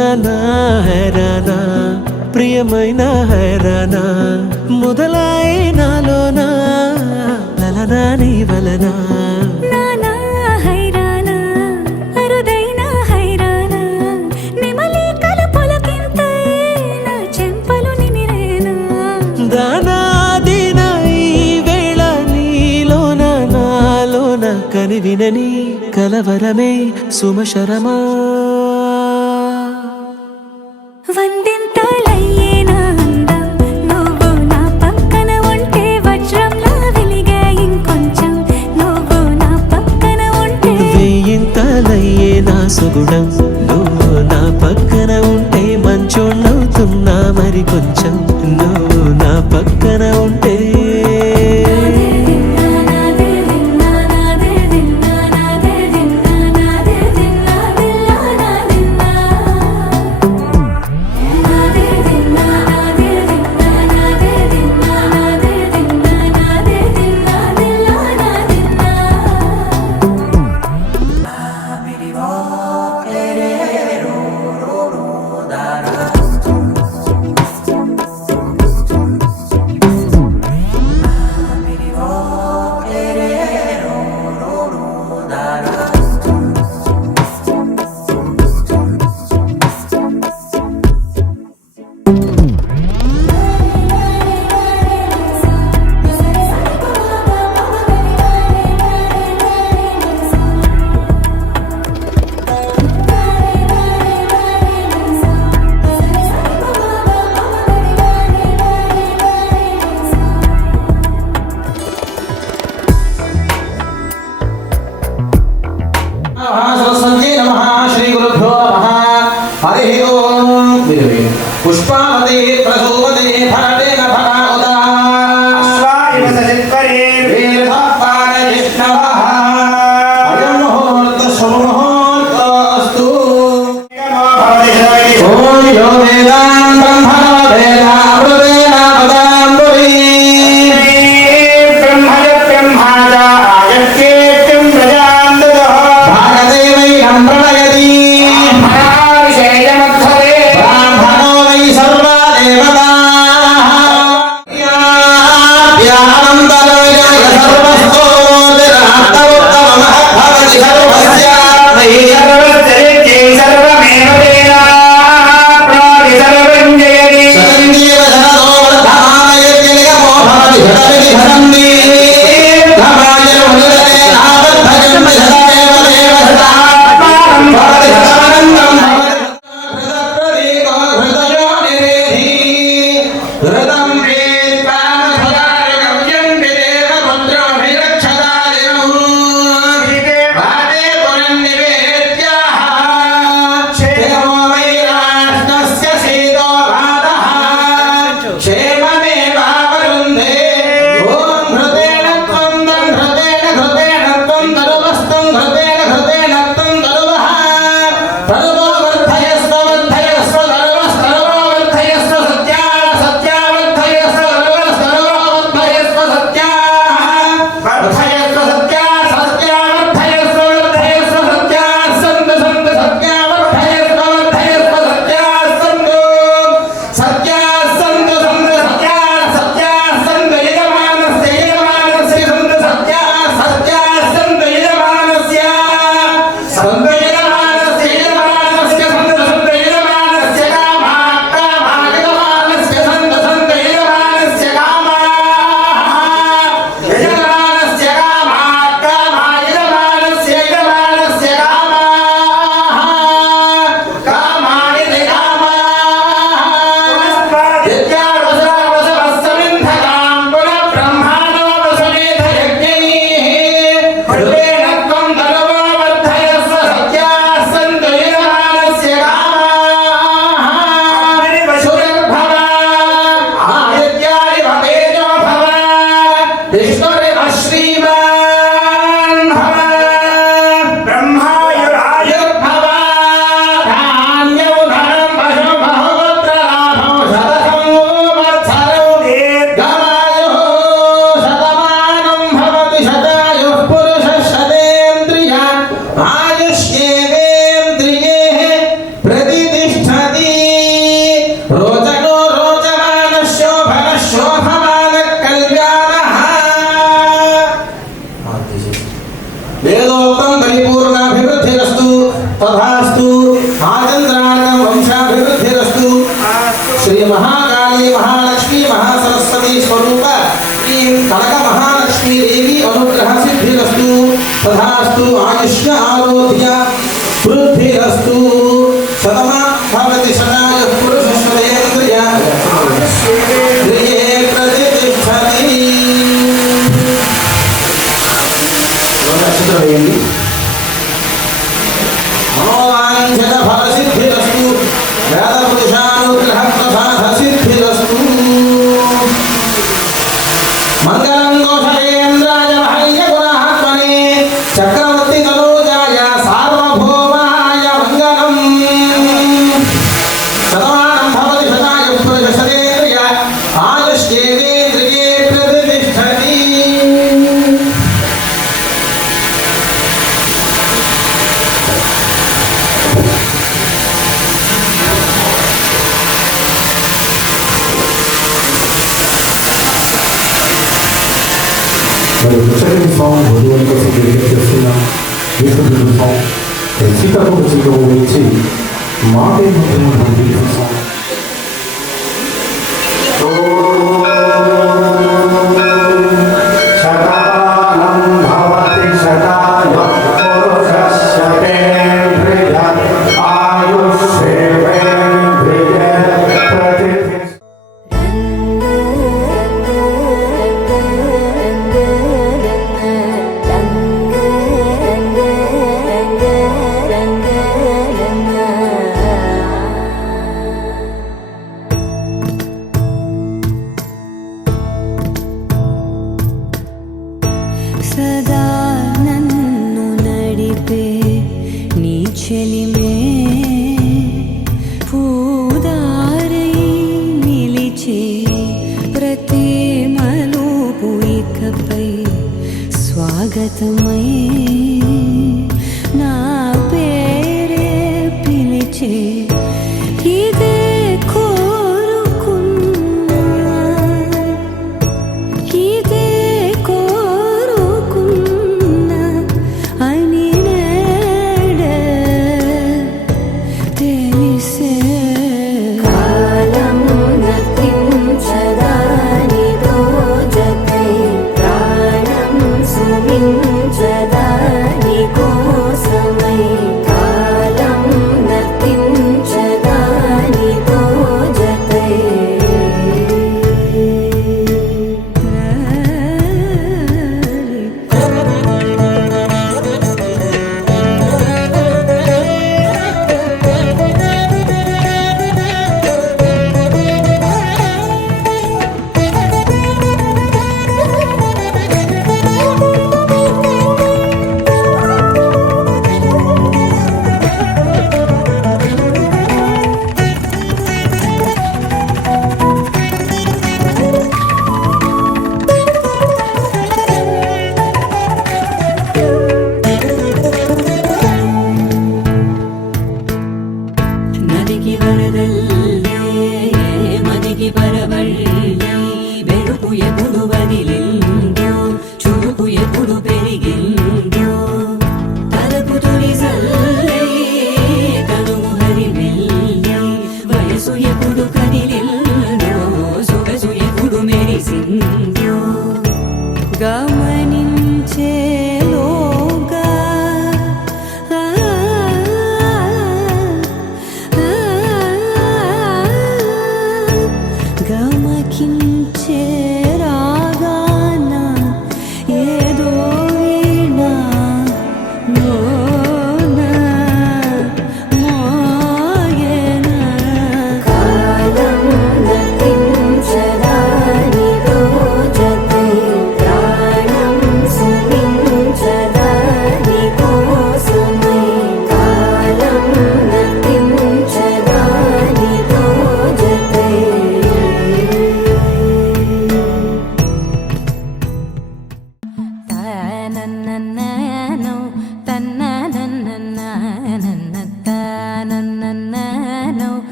హైరానా హైరానా ప్రియమైన హైరానా మొదలాయి నాలోనా లలనా నీ వలనా కని వినని కలవరమే సుమశరమా వందింతలయ్యేనా అందం నువ్వు నా పక్కన ఉంటే వజ్రంలా వెలిగే ఇంకొంచెం నువ్వు నా పక్కన ఉంటే వెయ్యింతలయ్యేనా సుగుణం నువ్వు నా పక్కన ఉంటే మంచోళ్ళవుతున్నా మరి కొంచెం నువ్వు నా పక్కన ఉంటే पुष्पावते प्रसूवते फलतेन फलाउदा स्वामिव सचित्वरे वीरभक्ताय विष्णवः अयं मुहूर्त शुभमुहूर्तोऽस्तु ॐ यो वेदां ब्रह्मणो वेदामृतेन पदाम्बुरी ब्रह्मज ब्रह्माज आयत्येत्यं प्रजां ददः भागदेवैनं प्रणयति यदोक्तं परिपूर्णाभिवृद्धिरस्तु तथास्तु आचन्द्रार्कं वंशाभिवृद्धिरस्तु श्री महाकाली महालक्ष्मी महासरस्वती स्वरूप श्रीं कनक महालक्ष्मी देवी अनुग्रह सिद्धिरस्तु तथास्तु आयुष्य आरोग्य वृद्धिरस्तु शतमा भवति शताय पुरुषश्वतेन्द्रिय प्रिये प्रतिष्ठति मनोवाञ्छित फलसिद्धिरस्तु वेदपुरुषानुग्रह प्रसाद सिद्धिरस्तु मंगलं घोषयेन्द्राय मह्यगुणात्मने चक्रवर्ती तनूजाय सार्वभौमाय मंगलम् शतमानं भवति शताय पुरुषशतेन्द्रिय आयुष्येवेन्द्रिये प्रतिष्ठति మరి ముచ్చటి స్వామి భోజనం కోసం వేదిక చేస్తున్న ఈశ్వరుడు స్వామి సీతాకోట చిత్రం వేయించి మాటే ముఖ్యమైన స్వామి శతానం భవతి శతాయ పురుషస్యేంద్రియ ఆయుష్యేంద్రియ ప్రతిష్ఠతి रंग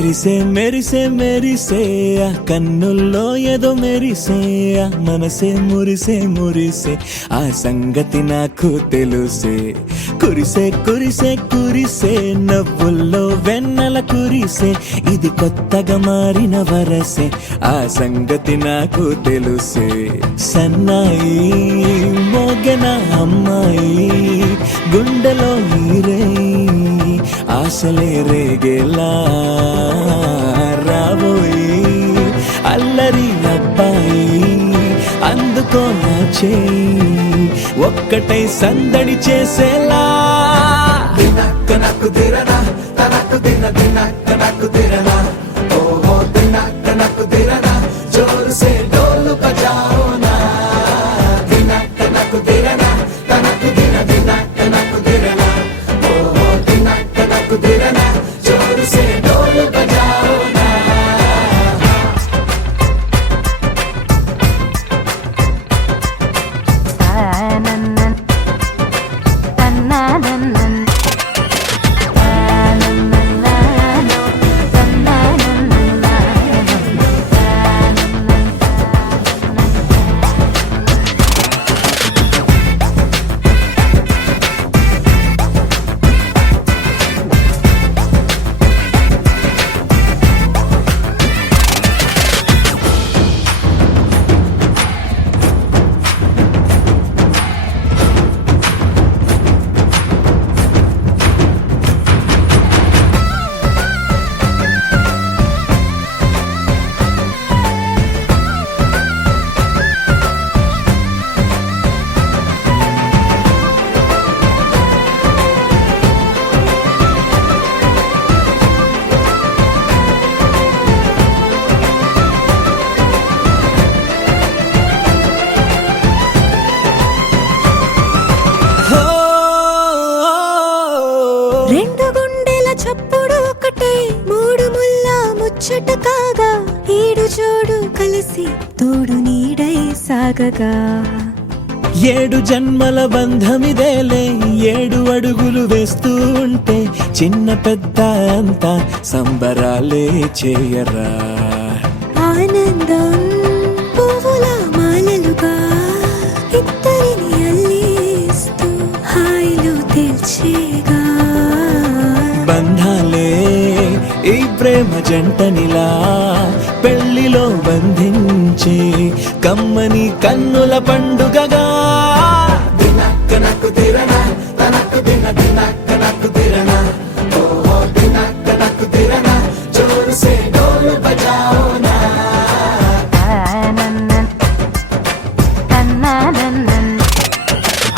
మెరిసే మెరిసే మెరిసే ఆ కన్నుల్లో ఏదో మెరిసే ఆ మనసే మురిసే మురిసే ఆ సంగతి నాకు తెలుసే కురిసే కురిసే కురిసే నవ్వుల్లో వెన్నెల కురిసే ఇది కొత్తగా మారిన వరసే ఆ సంగతి నాకు తెలుసే సన్నాయి మోగన అమ్మాయి గుండెలో నీరే ఆశలే రేగేలా రాబోయి అల్లరి అబ్బాయి అందుకో నా చేయి ఒక్కటై సందడి చేసేలా దినక్క నక్కు దిరనా తనక్కు దిన దినక్క నక్కు దిరనా ఓహో దినక్క నక్కు దిరనా జోరు సే డోలు బజాओ నా దినక్క నక్కు దిరనా తనక్కు దిన దినక్క నక్కు దిరనా ఓహో దినక్క నక్కు దిరనా జోరు సే డోలు బజాओ నా రెండు గుండెల చప్పుడు ఒకటే మూడు ముల్ల ముచ్చట కాగా ఏడు జోడు కలిసి తోడు నీడై సాగగా ఏడు జన్మల బంధమిదేలే ఏడు అడుగులు వేస్తూ ఉంటే చిన్న పెద్ద అంతా సంబరాలే చేయరా ఆనందం పువ్వుల మాలలుగా ఇద్దరిని అల్లేస్తూ హాయిలో తెల్చేగా బంధాలే ఈ ప్రేమ జంటనిలా పెళ్లిలో బంధించి కమ్మని కన్నుల పండుగగా దినక్క నక్కు దిరనా తనక్కు దిన దినక్క నక్కు దిరనా ఓహో దినక్క నక్కు దిరనా జోరు సే డోలు బజాओ నా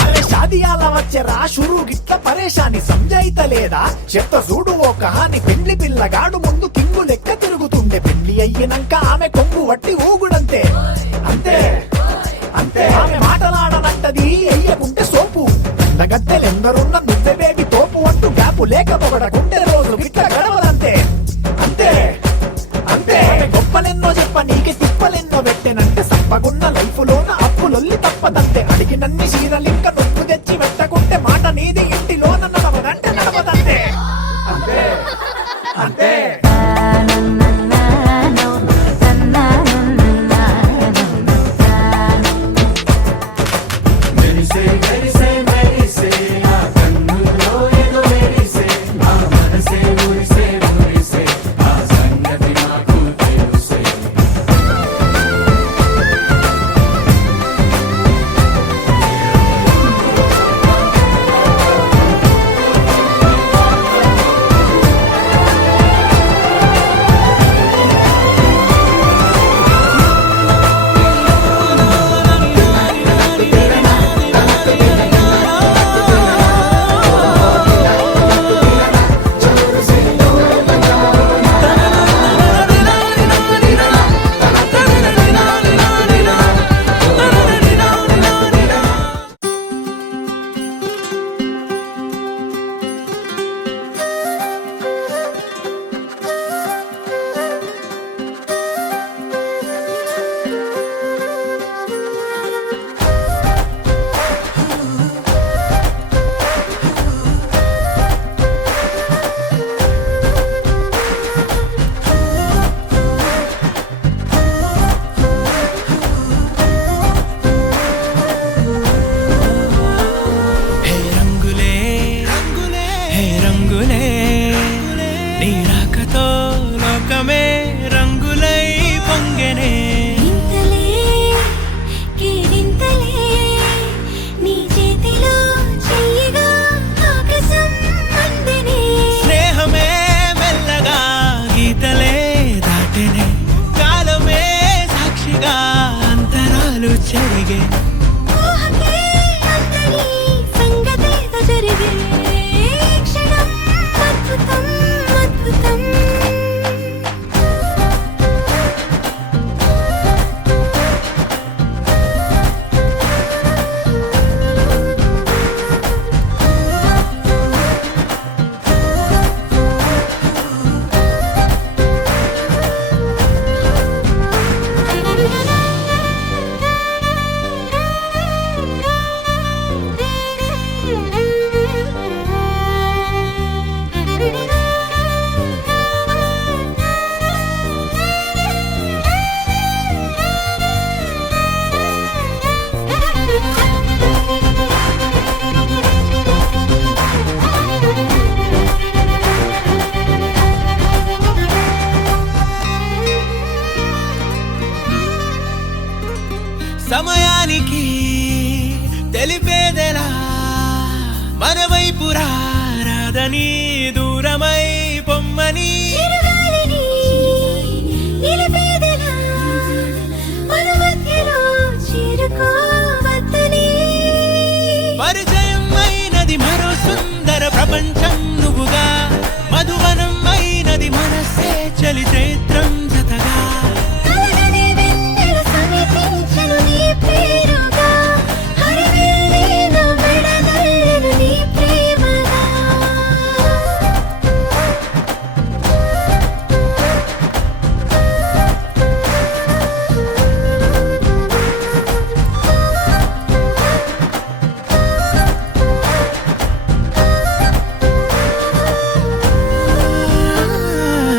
అరే షాదియాల వచ్చెరా షురూ గిట్ల పరేషాని సంజాయితలేదా చెత్త చూడు ఓ కహాని పెండ్లి పిల్లగాడు ముందు కింగు లెక్క తిరుగుతుండే పెళ్లి అయ్యినంక ఆమె కొంగు వట్టి ఊగుడంతే అంతే అంతే ఆమె మాటలాడనంటది అయ్యకుంటే సోపు గద్దెలెందరున్న నువ్వే బేబీ తోపు అంటూ గ్యాపు లేకపోవడకుంటే రోజు గిట్ల గడవదంతే అంతే అంతే ఆమె గొప్పలెన్నో చెప్ప నీకే తిప్పలెన్నో పెట్టెనంటే సప్పగున్న లైఫ్ లోన అప్పులొల్లి తప్పదంతే అడిగినన్ని చీరలింక నొప్పు తెచ్చి పెట్టకుంటే మాట నీది ఇంటిలోన నడవదంటే నడవదంతే అంతే అంతే మన వైపు రాదని దూరమై పొమ్మని చిరుగాలిని నిలిపేదెలా మన మధ్యలో చేరుకోవద్దని పరిచయం అయినది మరో సుందర ప్రపంచం నువ్వుగా మధువనం అయినది మనసే చలి చైత్రం జతగా కలగని వెన్నెల సమీపించను నీ పేరుగా హరివెల్లి నా మెడదల్లెను నీ ప్రేమగా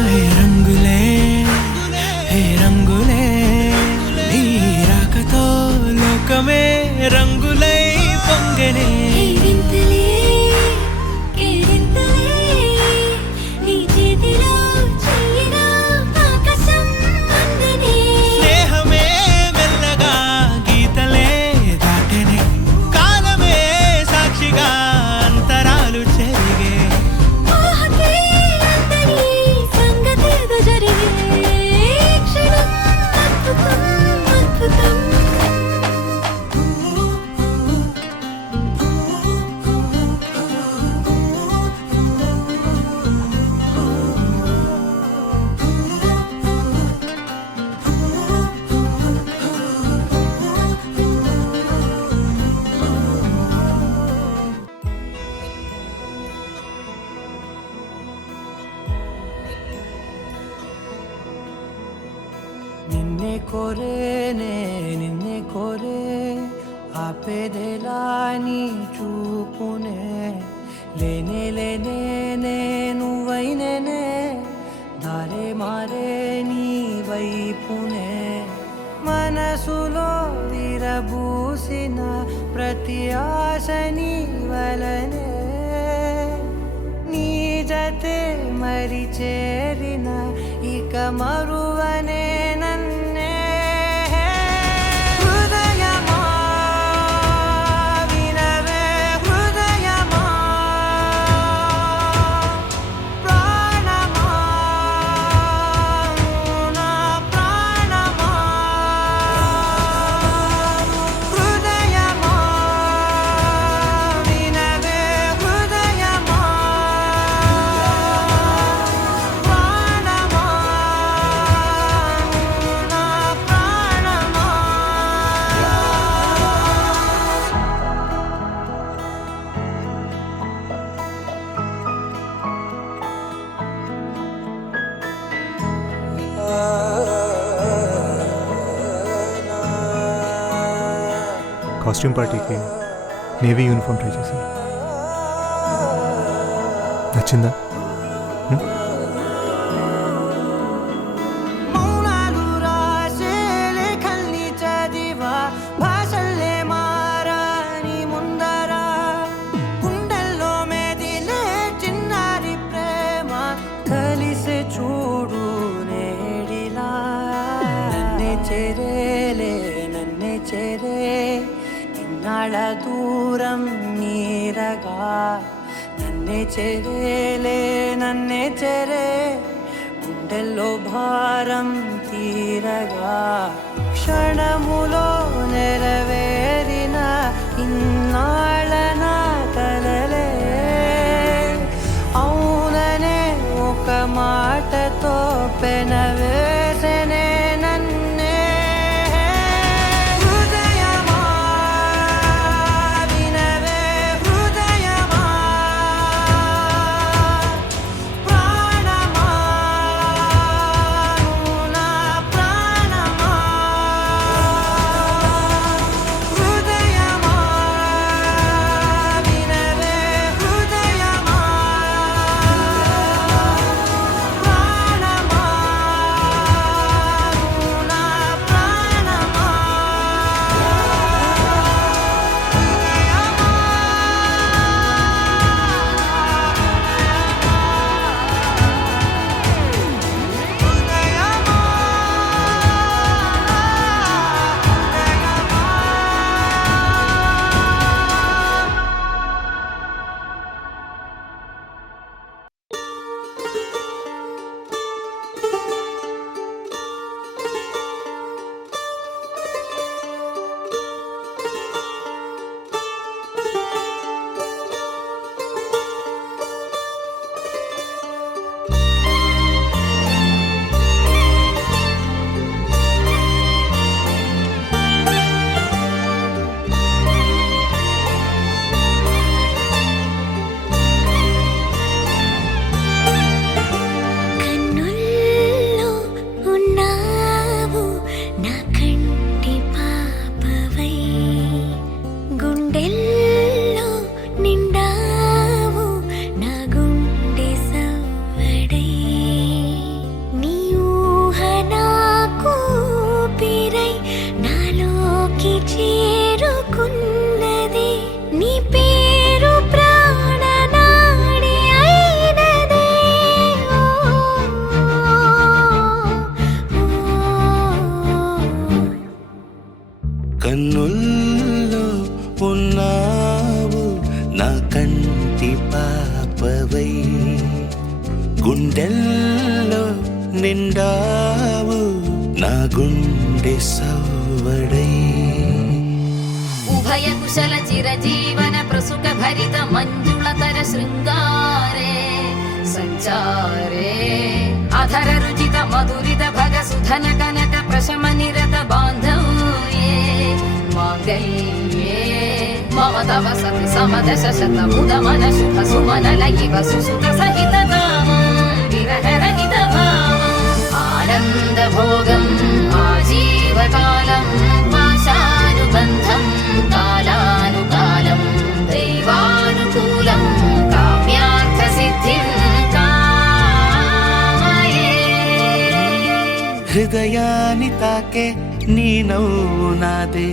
హే రంగులే హే రంగులే నీ రాకతో లోకమే రంగులై పొంగనే వింతలే కేరింతలే నీ చేతిలో చెయ్యినా ఆకాశం అందనే స్నేహమే మెల్లగా గీతలే దాటెనే కాలమే సాక్షిగా అంతరాలు చెరిగే ఊహకే అందని సంగతేదో జరిగే క్షణం అద్భుతం అద్భుతం ನಿನ್ನೆ ಕೊರೇನೆ ನಿನ್ನೆ ಕೊರೆ ఆపేదేలాని చూపునే లేనే లేనే నేను వైనేనే దారే మారే నీ వైపునే మనసులో విరబూసిన ప్రతి ఆశ నీ వలనే నీ జతే మరి చేరిన ఇక మరువనే నన్నే హృదయమా వినవే హృదయమా ప్రాణమా నా ప్రాణమా హృదయమా వినవే హృదయమా ప్రాణమా నా ప్రాణమా కాస్ట్యూమ్ పార్టీకి నేవీ యూనిఫామ్ ట్రై చేశాను. నచ్చిందా? మౌనాలు రాసే లేఖల్ని చదివా భాషల్లే మారాని ముందర గుండెల్లో మెదిలే చిన్నారి ప్రేమ కలిసే చూడు నేడిలా నన్నే చేరే ఇన్నాళ్ళ దూరం నీరగా నన్నే చేరే గుండెల్లో భారం తీరగా క్షణములో నెరవేరిన ఇన్నాళ్ళ నా కలలే అవుననే ఒక మాటతో పెనవేసనే నన్నే హృదయమా వినవే హృదయమా ప్రాణమా నా ప్రాణమా హృదయమా ఉన్నావు నా కంటి పాపవై గుండెల్లో నిండావు నా గుండె సవ్వడై ఉభయ కుశల చిరజీవన ప్రసుక భరిత మంజుళతర శృంగారే సంచారే అధర రుచిత మధురిత భగ సుధన కనక ప్రశమ నిరత బాంధవ్యే మాంగళ్యే మమ తవ సతి సమదశ శత ముదమన శుభ సుమనల ఇవ సుసుత సహిత కామం విరహ రహిత భావం ఆనంద భోగం ఆజీవకాలం పాశానుబంధం కాలానుకాలం దైవానుకూలం కామ్యార్థ సిద్ధిం కామయే. హృదయాన్ని తాకే నీ నవ్వు నాదే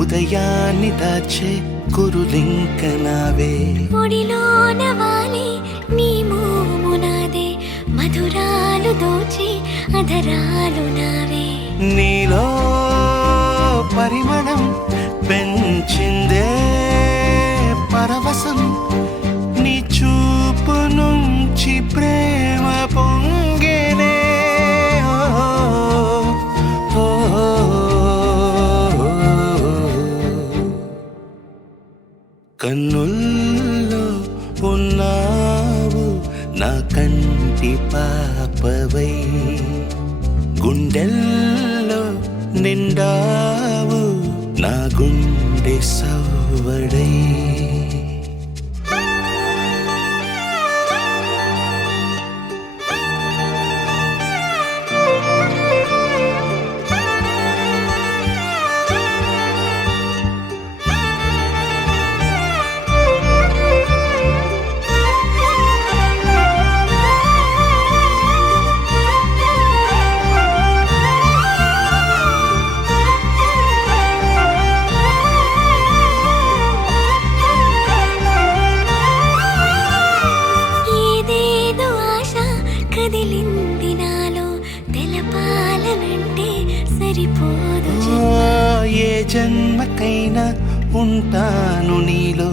ఉదయాన్ని దాచే కురులింక నావే ఒడిలోన వాలి నీ మోము నాదే మధురాలు దోచి అధరాలు నావే నీలో పరిమళం పెంచిందే పరవశం నీ చూపు నుంచి ప్రేమ పొంగేనే ఓ, ఓ, ఓ. కన్నుల్లో ఉన్నావు నా కంటి పాపవై గుండెల్లో నిండావు నా గుండె సవ్వడై ఏదేదో ఆశ కదిలింది నాలో తెలపాలనంటే సరిపోదు ఏ జన్మకైనా ఉంటాను నీలో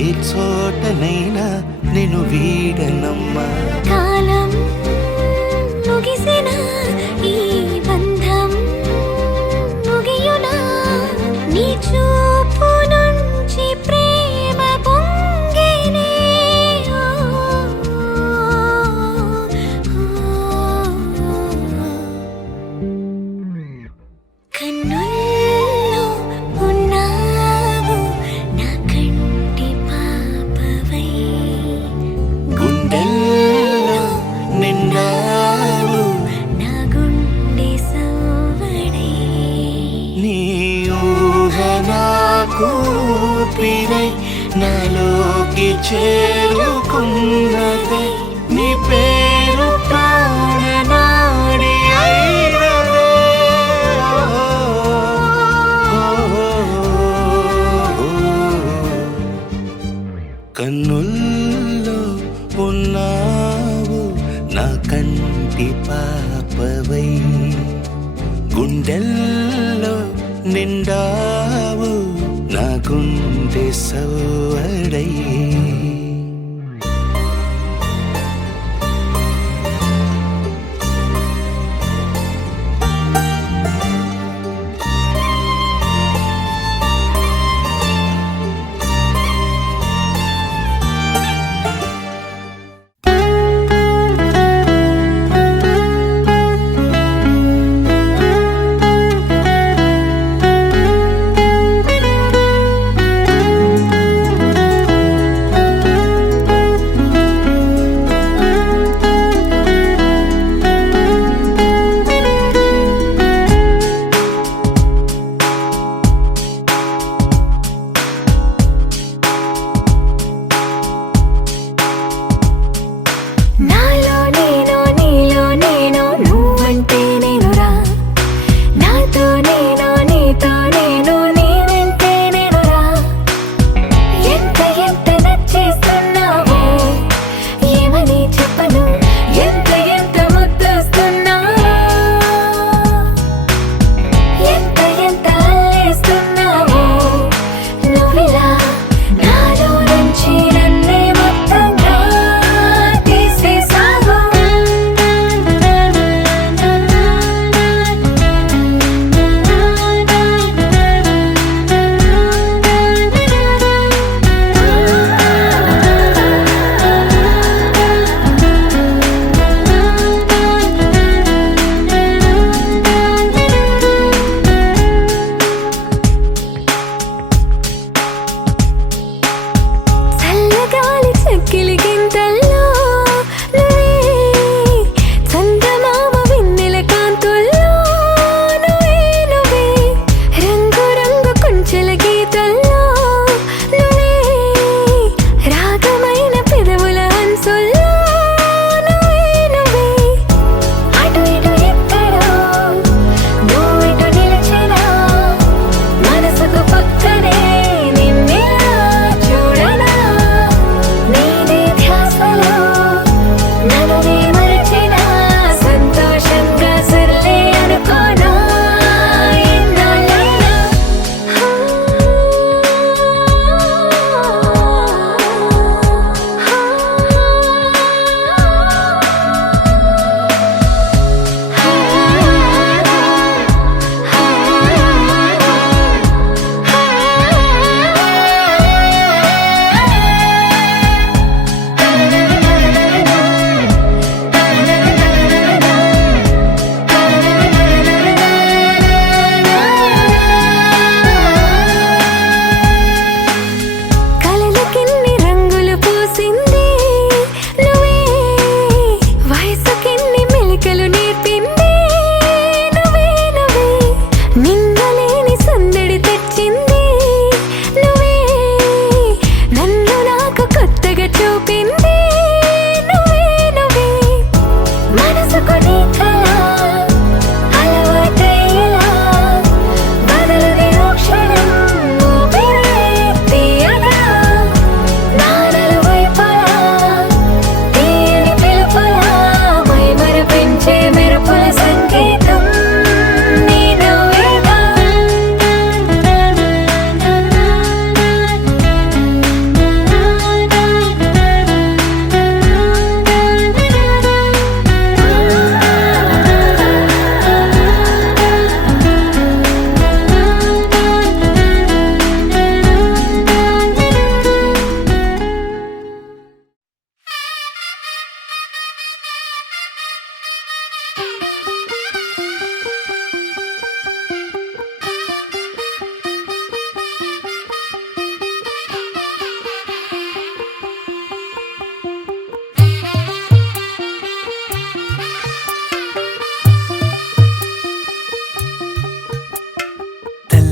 ఏ చోటనైనా నేను వీడనమ్మా కాలం ముగిసిన ఈ బంధం ముగియునా నీ చూపు నుంచి ప్రేమ పొంగేనే కన్నుల్లో ఉన్నావు నా కంటి పాపవై గుండెల్లో నిండావు నా గుండె సవ్వడై నీ ఊహ నాకు ఊపిరై నాలోకి చేరుకున్నదే నీ పేరు ప్రాణనాడి అయినదే కన్నుల్లో ఉన్నావు నా కంటి పాపవై గుండెల్లో నిండావు నా గుండె సవ్వడై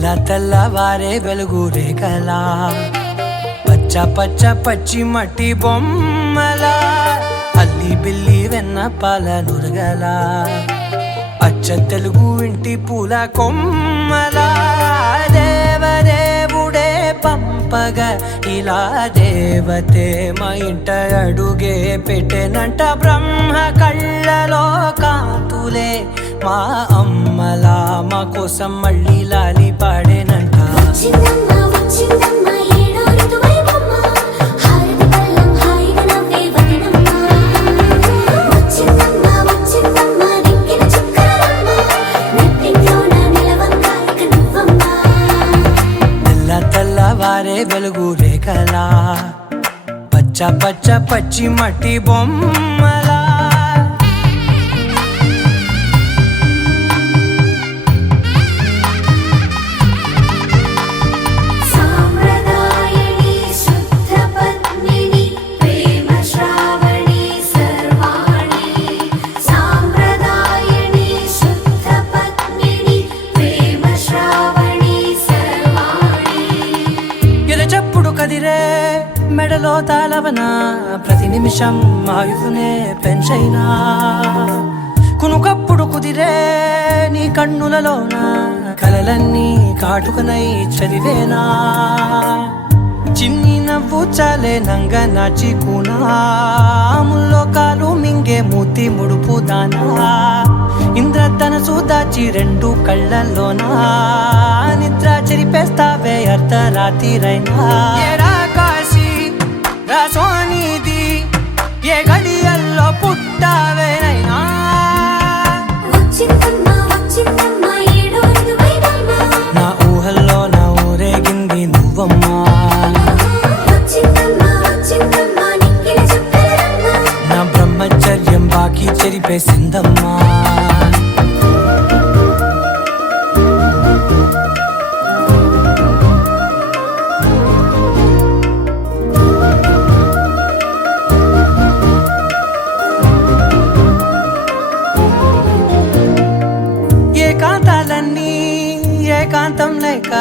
తెల్లవారే వెలుగు రేఖలా పచ్చ పచ్చ పచ్చి మట్టి బొమ్మల అల్లి బిల్లి వెన్న పాల నురగల అచ్చ తెలుగు ఇంటి పూల కొమ్మల దేవదేవుడే పంపగా ఇలా దేవతే మా ఇంట అడుగే పెట్టెనంట బ్రహ్మ కళ్ళలో కాంతులే మా అమ్మలా మా కోసం మళ్ళీ లాలి పాడేనంట వచ్చిందమ్మ వచ్చిందమ్మ ఏడో ఋతువైవమ్మ హారతి పళ్ళం హాయిగా నవ్వే వదినమ్మ వచ్చిందమ్మ వచ్చిందమ్మ దిక్కిన చుక్కలమ్మ నెట్టింట్లోన నిలవంగా ఇక నువ్వమ్మ తెల్లవారే వెలుగు రేఖలా పచ్చ పచ్చ పచ్చి మట్టి బొమ్మలా సాంప్రదాయని శుద్ధ పద్మిని ప్రేమ శ్రావణి సర్వాణి సాంప్రదాయని శుద్ధ పద్మిని ప్రేమ శ్రావణి సర్వాణి ఎరచప్పుడు కదిరే మెడలో తాళవన ప్రతి నిమిషం ఆయువునే పెంచైనా కునుకప్పుడు కుదిరే నీ కన్నులలోన కలలన్నీ కాటుకనై చదివేనా చిన్ని నవ్వు చాలే నంగ నాచి కూనాముల్లో కాలు మింగే మూతి ముడుపు దానా ఇంద్రధనసు దాచి రెండు కళ్ళల్లోనా నిద్ర చెరిపేస్తావే అర్ధరాత్రిరైనా ఏరా కాశీ రా సోనిది ఏ గడియల్లో పుట్టావేనైనా వచ్చిందమ్మ వచ్చిందమ్మ ఏడో ఋతువైవమ్మ నా ఊహల్లో నా ఊరేగింది నువ్వమ్మా వచ్చిందమ్మ వచ్చిందమ్మ నిక్కిన చుక్కలమ్మ నా బ్రహ్మచర్యం బాకీ చెరిపేసిందమ్మా ఏకాంతాలన్నీ ఏకాంతం లేక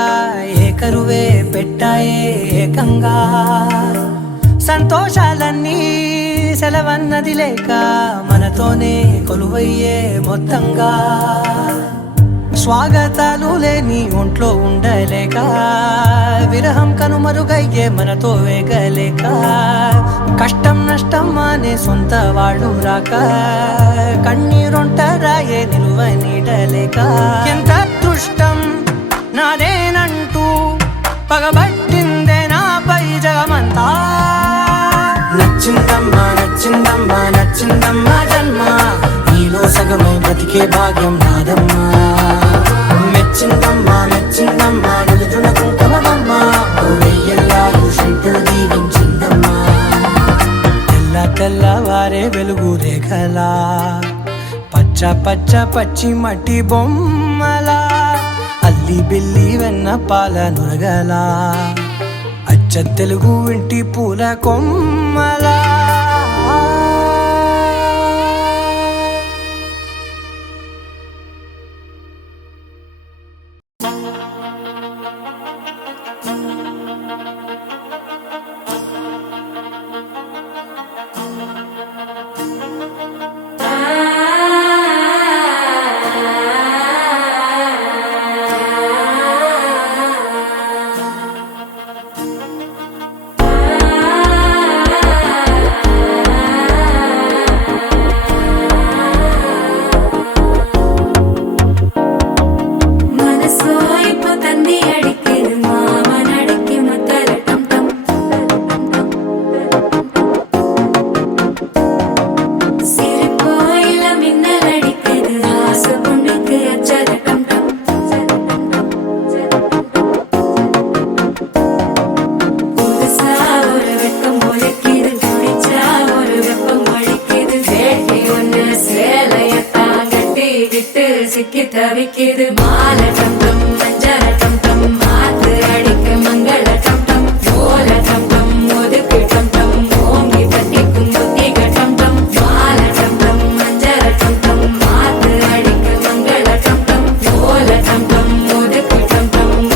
ఏకరువే పెట్టాయే ఏకంగా సంతోషాలన్నీ సెలవన్నది లేక మనతోనే కొలువయ్యే మొత్తంగా స్వాగతాలు లేని ఒంట్లో ఉండలేక విరహం కనుమరుగయ్యే మనతో వేగలేక కష్టం నష్టం అనే సొంత వాళ్ళు రాక కన్నీరొంటరాయే నిలువ నీడలేక ఎంత అదృష్టం నాదేనంటూ పగబట్టిందే నాపై జగమంతా నచ్చిందమ్మా నచ్చిందమ్మా నచ్చిందమ్మా జన్మ నీలో సగమై బ్రతికే భాగ్యం నాదమ్మా మెచ్చిందమ్మా మెచ్చిందమ్మా నిలుచున్న కుంకుమమ్మా వెయ్యల్లాలు శంకులు దీవించిందమ్మా తెల్లవారే వెలుగు రేఖలా పచ్చ పచ్చ పచ్చి మట్టి బొమ్మలా అల్లి బిల్లి వెన్న పాల నురగలా అచ్చ తెలుగు ఇంటి పూల కొమ్మలా మనసో అయిపోతంది అడిక్కిది మామనడిక్కి ముద్దల టం టం సిరిపోయిల మిన్నలడిక్కిది హాసపుండుకి అచ్చల టం టం புதுசா ஒரு வெப்பம் ஒழிக்குது துடிச்சா ஒரு வெப்பம் ஒழிக்குது வேட்டி ஒண்ணு சேலையத்தான் கட்டிக்கிட்டு சிக்கி தவிக்குது மாலை டம் டம் மஞ்சள் டம் டம் மாத்து அடிக்க மங்கள டம் டம் ஓல டம் டம் ஒதுக்கு டம் டம் ஓங்கி பட்டிக்கும் புத்திக டம் டம் மாலை டம் டம் மஞ்சள் டம் டம் மாத்து அடிக்க மங்கள டம் டம் ஓல டம் டம் ஒதுக்கு டம் டம்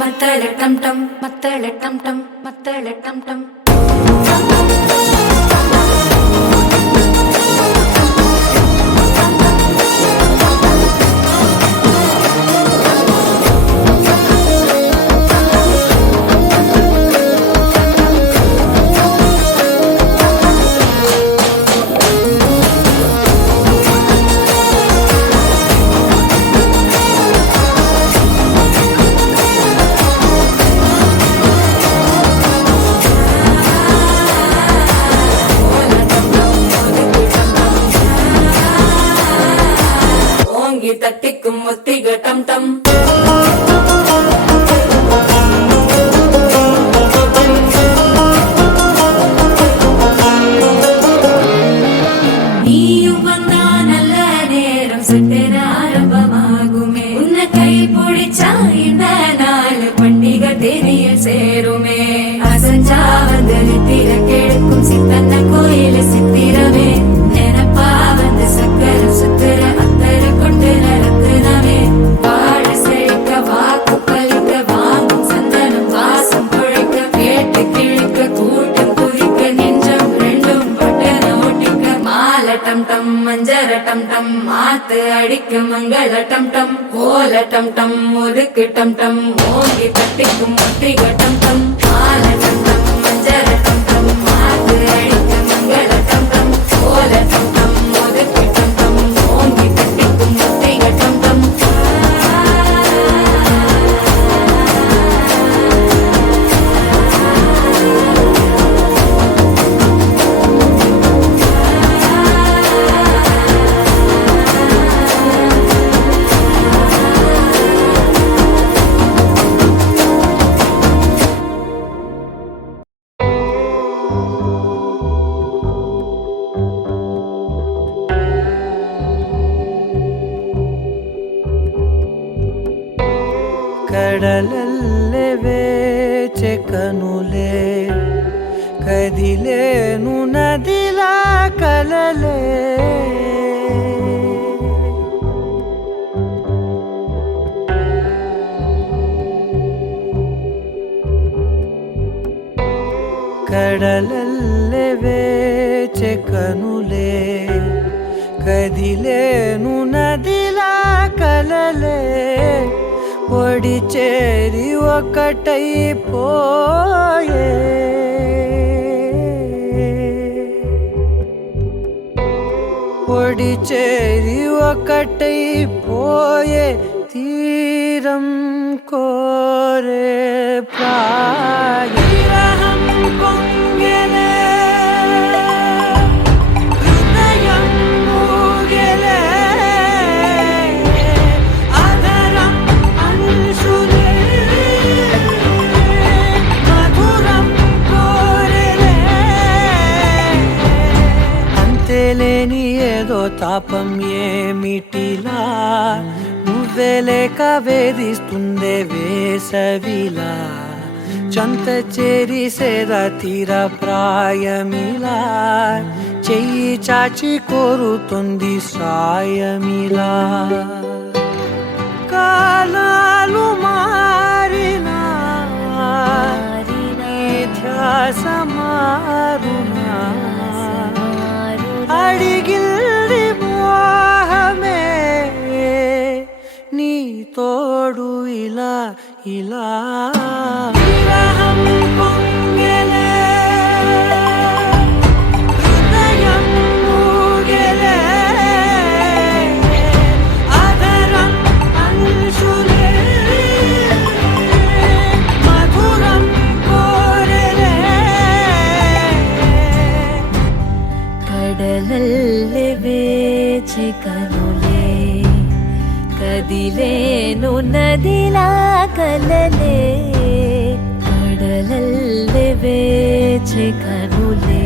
మత్తళ టం టం మత్తళ టం టం మత్తళ టం టం తట్టిக்கும் ముత్తిగ టం టం நீயும் வந்தா நல்ல நேரம் சட்டென ஆரம்பமாகுமே உன்னை கை பிடிச்சா இந்த நாள் பண்டிகை தெரிய சேருமே அசஞ்சா வந்து நித்திர கெடுக்கும் சித்தன்ன கோயில சித்திரமே நினப்பா வந்து சக்கர சுத்துற அத்தர கொண்டு நடத்துனவே வாழ செழிக்க வாக்கு பலிக்க வாங்கும் சந்தனம் வாசம் குழைக்க கேட்டு கிழிக்க கூட்டம் குதிக்க நெஞ்சம் ரெண்டும் பட்டன ஒட்டிக்க மால டம் டம் மஞ்சர டம் டம் மாத்து அடிக்க மங்கள டம் டம் ஓல டம் டம் ஒதுக்கு டம் டம் ஓங்கி தட்டிக்கும் முத்திக டம் டம் மால டம் டம் மஞ்சர டம் டம் மாத்து அடிக்க மங்கள டம் டம் ஓல டம் டம் ஒதுக்கு டம் டம் ஓங்கி தட்டிக்கும் முத்திக டம் டம் ಕಡಲಲ್ಲೇ ವೇಚೆ ಕನುಲೆ ಕದಿಲೇನು ನದಿಲ ಕಲಲೆ ಕಡಲಲ್ಲೇ ವೇಚೆ ಕನುಲೆ కదిలేను నదిలా కలలే ఒడి చేరి ఒకటైపోయే ఒడి చేరి ఒకటైపోయే తీరం కోరే ప్రాయం పొంగెలే హృదయం మూగెలే అధరం అంశులే మధురం కోరెలే అంతేలేని ఏదో తాపం ఏమిటిలా నువ్వే లేక వేధిస్తుందే వేసవిలా చంత చేరి సేద తీర ప్రాయమిలా చెయ్యి చాచి కోరుతుంది సాయమిలా కాలాలు మారినా నీ ధ్యాస మారునా అడిగిల్ది మోహమే నీ తోడు ఇలా ఇలా విరహం పొంగెలే హృదయం మూగెలే అధరం అంశులే మధురం కోరెలే కడలల్లె వేచి కనులే కదిలేను నదిలా కలలే కడలల్లె వేచి కనులే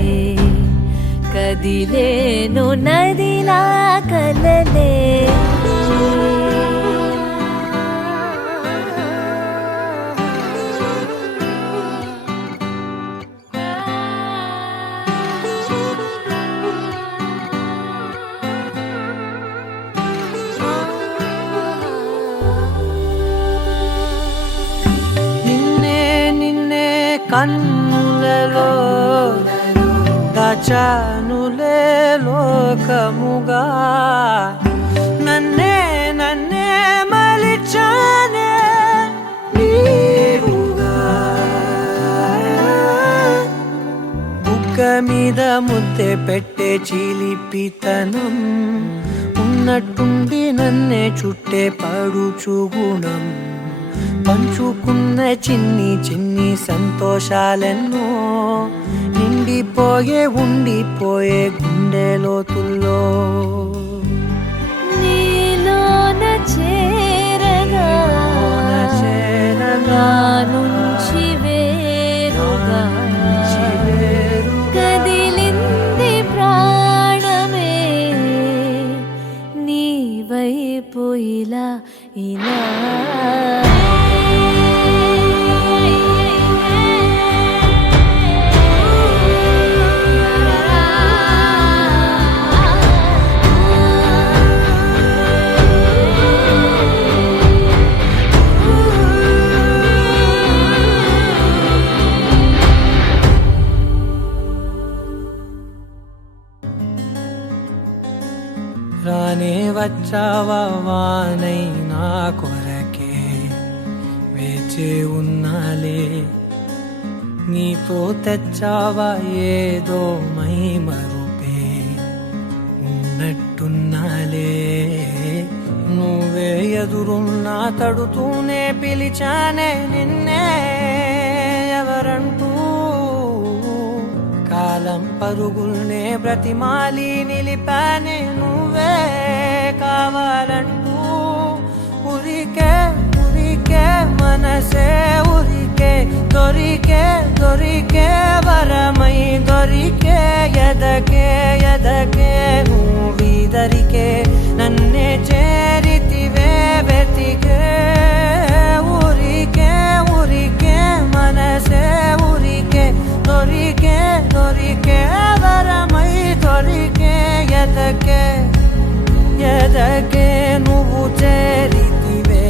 కదిలేను నదిలా కలలే కన్నులలో దాచానులే లోకముగా నన్నే నన్నే మలిచానే నీవుగా బుగ్గ మీద ముద్దె పెట్టే చిలిపితనం ఉన్నట్టుండి నన్నే చుట్టే పడుచు గుణం పంచుకున్న చిన్ని చిన్ని సంతోషాలెన్నో నిండిపోయే ఉండిపోయే గుండె లోతుల్లో నీలోన చేరగా నా నుంచి వేరుగా కదిలింది ప్రాణమే నీ వైపు ఇలా ఇలా రానే వచ్చావా వానై నా కొరకే వేచే ఉన్నాలే నీతో తెచ్చావా ఏదో మై మరుపే ఉన్నట్టున్నాలే నువ్వే ఎదురున్నా తడుతూనే పిలిచానే నిన్నే ఎవరంటూ కాలం పరుగుల్నే బ్రతిమాలి నిలిపానే నువ్వే కావాలంటూ ఉరికే ఉరికే మనసే ఉరికే దొరికే దొరికే వరమై దొరికే ఎదకే ఎదకే నువ్విదరికే నన్నే చేరితివే వెతికే ఉరికే ఉరికే మనసే ఉరికే దొరికే దొరికే వరమై దొరికే ఎదకే ఎదకే నువ్వు చేరితివే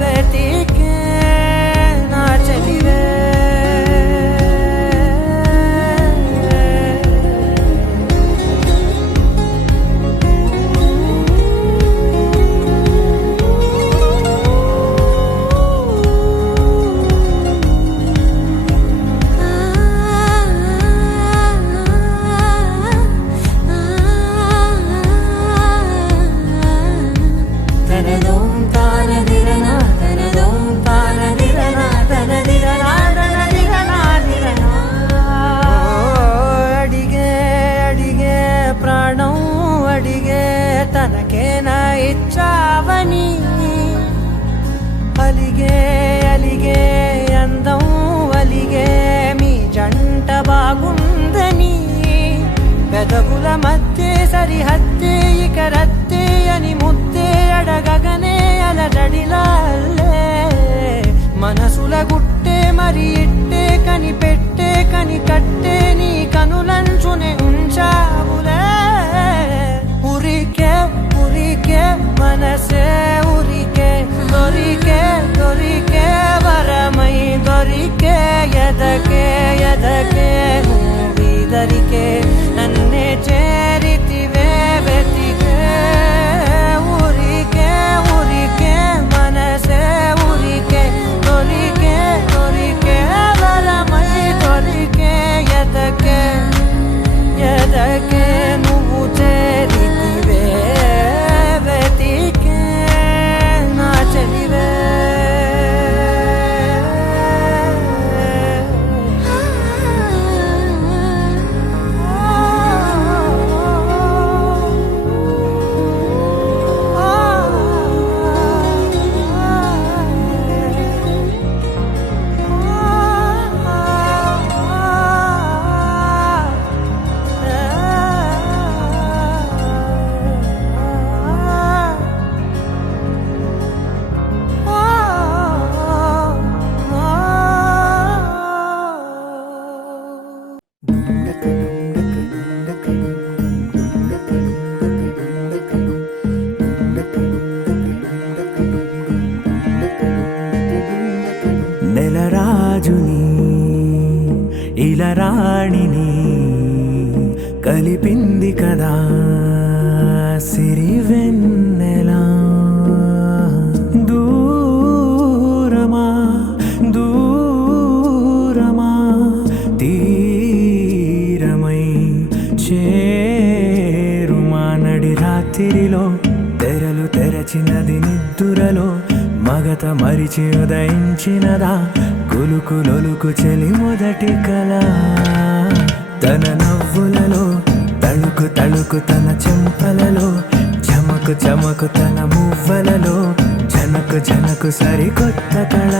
వెతికే నా చెలివే తనకేనా ఇచ్చావని అలిగే అలిగే అందం అలిగే మీ జంట బాగుందని పెదవుల మధ్య సరిహద్దే ఇక రద్దే అని ముద్దే అడగగనే అలజడిలాల్లే మనసుల గుట్టే మరి ఇట్టే కనిపెట్టే కని కట్టే నీ కనులంచునే ఉంచావులే ఉరికే ఉరికే మనసే ఉరికే దొరికే దొరికే వరమై దొరికే ఎదకే ఎదకే నువ్విదరికే నన్నే చేరితివే వెతికే ఉరికే ఉరికే మనసే ఉరికే దొరికే దొరికే వరమై దొరికే ఎదకే ఎదకే నువ్వు చేరితివే వెతికే నా చెలివే రాణిని కలిపింది కదా సిరి వెన్నెలా దూరమా దూరమా తీరమై చేరుమా నడి రాత్రిలో తెరలు తెరచినది నిద్దురలో మగత మరిచి ఉదయించినదా కులుకు లొలుకు చెలి మొదటి కళ తన నవ్వులలో తళుకు తళుకు తన చెంపలలో చమకు చమకు తన మువ్వలలో జనకు జనకు సరికొత్త కళ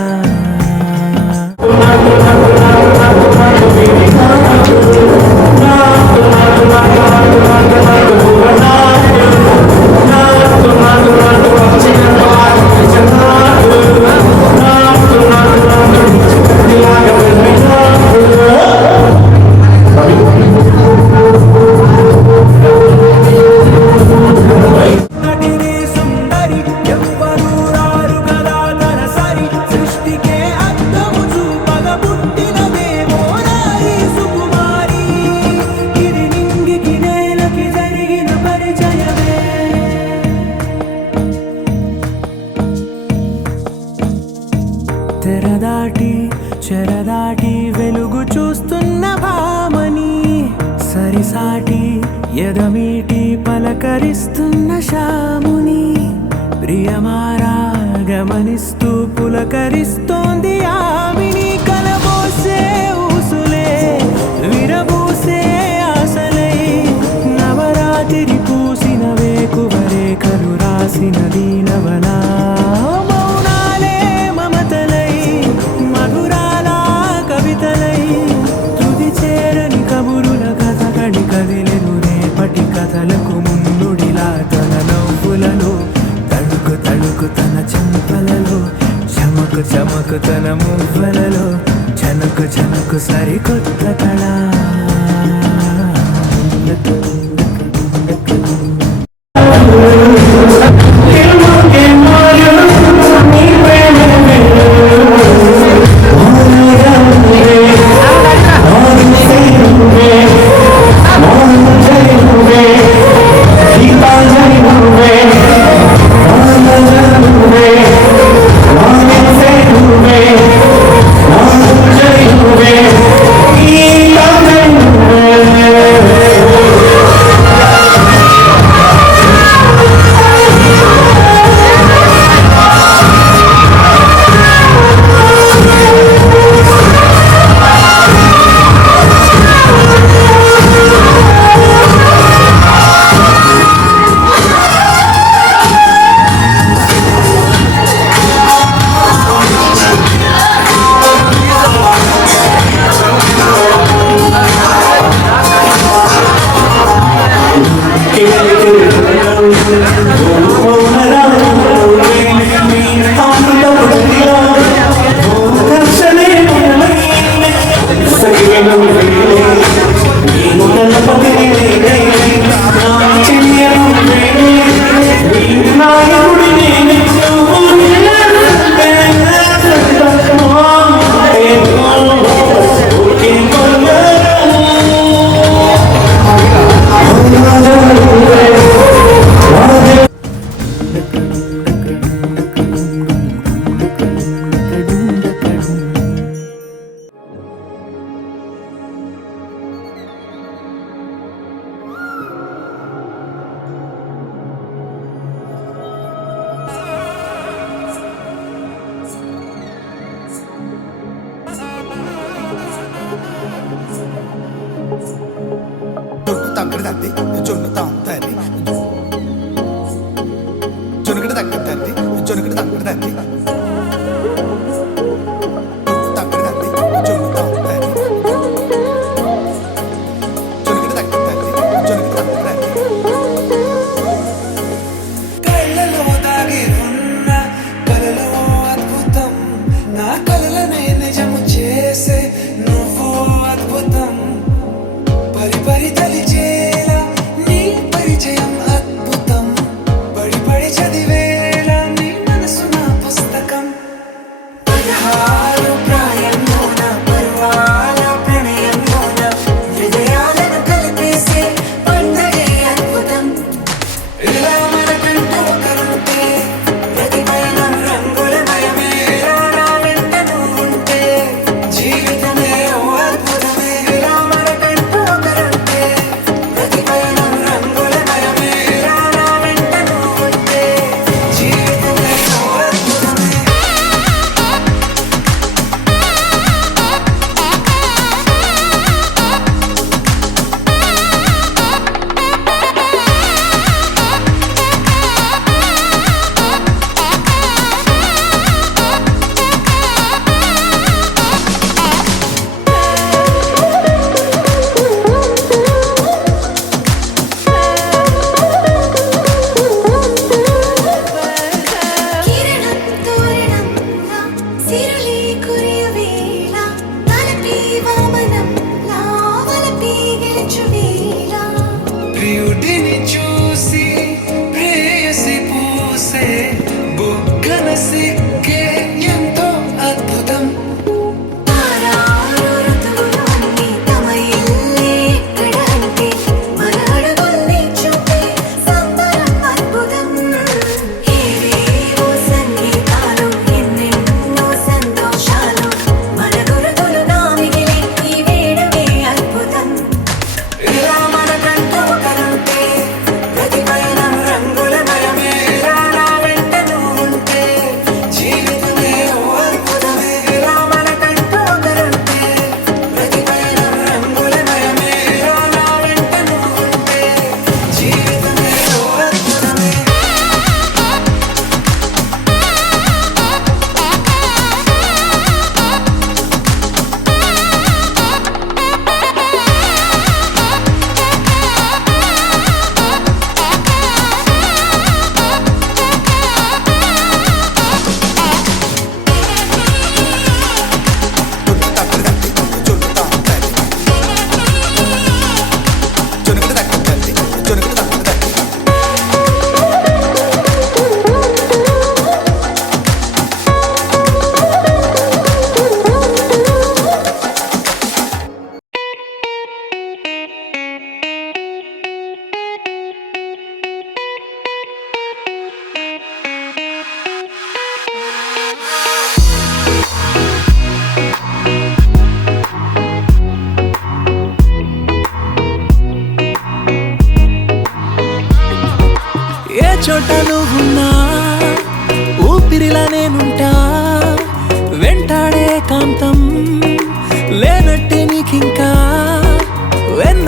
తెరదాటి చెరదాటి వెలుగు చూస్తున్న భామని సరిసాటి ఎదమీటి పలకరిస్తున్న శాముని ప్రియమారా గమనిస్తూ పులకరిస్తోంది ఆమిని కలబోసే ఊసులే విరబూసే ఆశలై నవరాత్రి పూసిన వేకువరేఖలు రాసిన దీనవలా కదిలెను రేపటి కథలకు ముందుడిలా తన నవ్వులలో తడుకు తడుకు తన చెంపలలో చమకు చమకు తన మువ్వలలో జనకు జనకు సరికొత్త కళ చదివేలా నీ మనసు నా పుస్తకం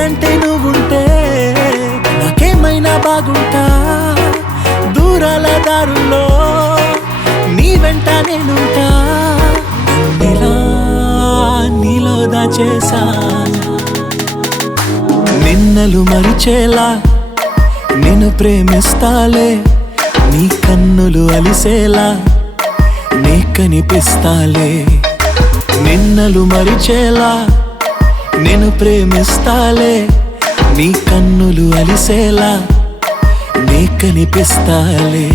తోడంటే నువ్వుంటే నాకేమైనా బాగుంటా. దూరాల దారుల్లో నీ వెంట నేనుంటా. నీలో దాచేసా నిన్నలు మరిచేలా నిన్ను ప్రేమిస్తాలే. నీ కన్నులు అలిసేలా నీ కనిపిస్తాలే. నిన్నలు మరిచేలా నిన్ను ప్రేమిస్తాలే. నీ కన్నులు అలిసేలా నీ కనిపిస్తాలే.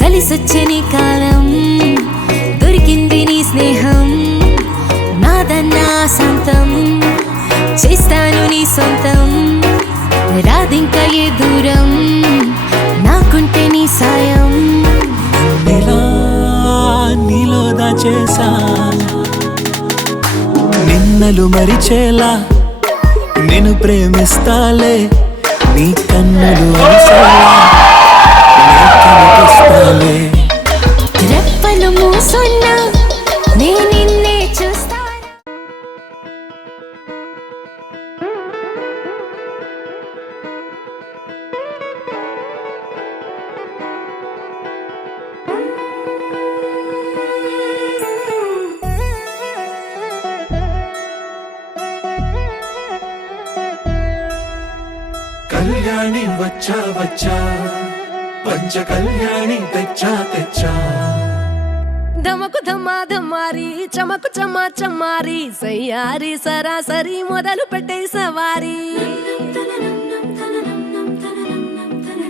కలిసొచ్చని కాలం దొరికింది నీ స్నేహం. నాదన్నా సొంతం చేస్తాను నీ సొంతం. రాదింకా ఏ దూరం నాకుంటే నీ సాయం. నీలో దాచేసా నిన్నలు మరిచేలా నిన్ను ప్రేమిస్తాలే. నీ కన్నులు అలిసేలా రెప్పలు మూసున్నా నే నిన్నే చూస్తా. కళ్యాణి వచ్చా వచ్చా పంచ కళ్యాణి తెచ్చా తెచ్చా. ధమకు ధమా ధమారి చమకు చమా చమారి సయ్యారి సరాసరి మొదలు పెట్టే సవారి.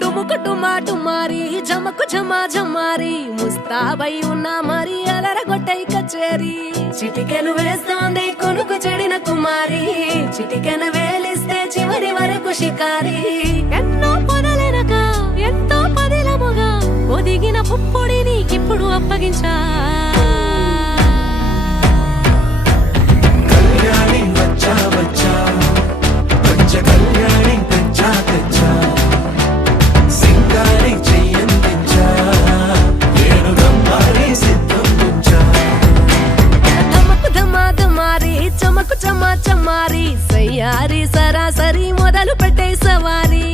డుముకు డుమా డుమారి జమకు ఝమా ఝమారి ముస్తాబై ఉన్నా మరి అలరగొట్టై కచేరి. చిటికెను వేస్తోంది కొనుకు చెడిన కుమారి. చిటికెను వేలిస్తే చివరి వరకు షికారి. ఎన్నో పొదలెనక ఎంతో పదిలముగా ఒదిగిన పుప్పొడి నీకిప్పుడు అప్పగించా. కళ్యాణి వచ్చా వచ్చా పంచ కళ్యాణి తెచ్చా తెచ్చా. సింగారి చెయ్యందించా ఏనుగమ్మారి సిద్ధం ఉంచా. ధమకు ధమా ధమారి చమకు చమా చమారి సయ్యారి సరాసరి మొదలు పెట్టే సవారి.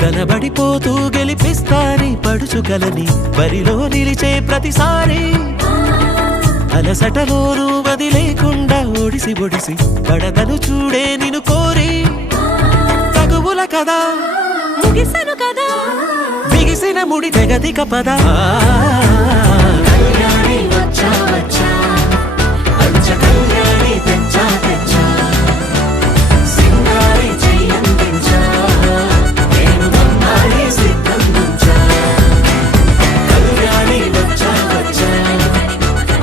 కలబడిపోతూ గెలిపిస్తాని పడుచుకలని బరిలో నిలిచే ప్రతిసారి. అలసటలోనూ వదిలేకుండా ఒడిసి ఒడిసి పడతను చూడే నిన్ను కోరి. తగువుల కదా ముగిసను కదా బిగిసిన ముడి తెగదిక పదా. కళ్యాణి వచ్చా వచ్చా పంచ కళ్యాణి తెచ్చా తెచ్చా. సింగారి చెయ్యందించా ఏనుగమ్మారి సిద్ధం ఉంచా. కళ్యాణి వచ్చా వచ్చా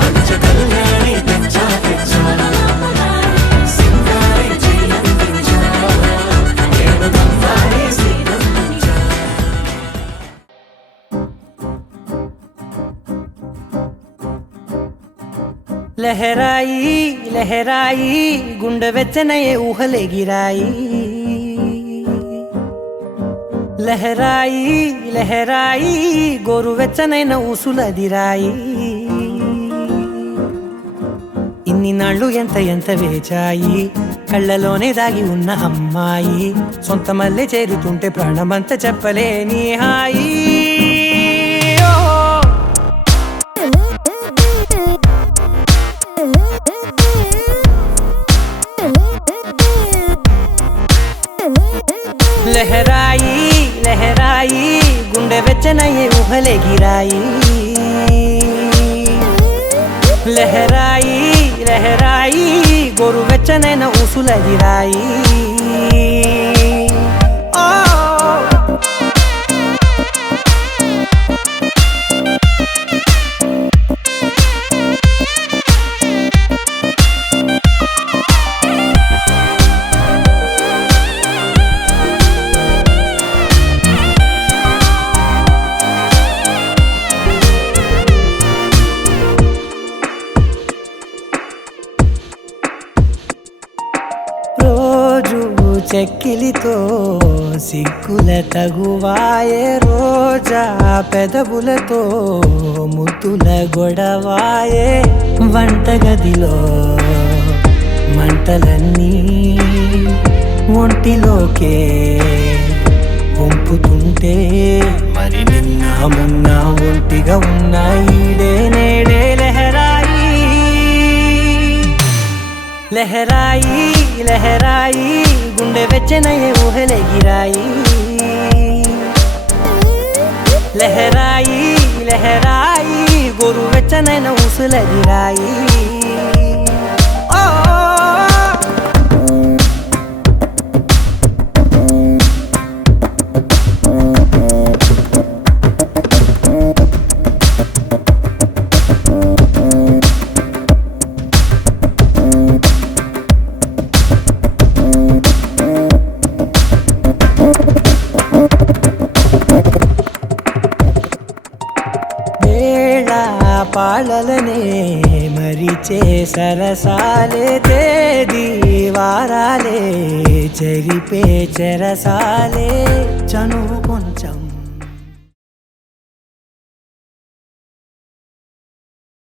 పంచ కళ్యాణి తెచ్చా తెచ్చా. సింగారి చెయ్యందించా ఏనుగమ్మారి సిద్ధం ఉంచా. లహరాయి లహరాయి గుండె వెచ్చనయే ఊహలెగిరాయి లహరాయి లహరాయి గోరు వెచ్చనైన ఊసులదిరాయి ఇన్ని నాళ్ళు ఎంత ఎంత వేచాయి కళ్ళలోనే దాగి ఉన్న అమ్మాయి సొంత మల్లె చేరుతుంటే ప్రాణమంతా చెప్పలేని హాయి లహరాయి లహరాయి గుండె వెచ్చనయ్యే ఊహలెగిరాయి లహరాయి లహరాయి గోరు వెచ్చనైన ఊసులదిరాయి చెక్కిలితో సిగ్గుల తగువాయే రోజా పెదవులతో ముద్దుల గొడవాయే వంటగదిలో మంటలన్నీ ఒంటిలోకే వంపుతుంటే మరి నిన్న మొన్న ఒంటిగా ఉన్న ఈడే నేడే లహరాయి లహరాయి లహరాయి గుండె వెచ్చనయ్యే ఊహలెగిరాయి లహరాయి లహరాయి గోరు వెచ్చనైన ఊసులదిరాయి పాలలనే మరిచే సరసాలే తేదీ వారాలే చెరిపే చెరసాలే చనువు కొంచెం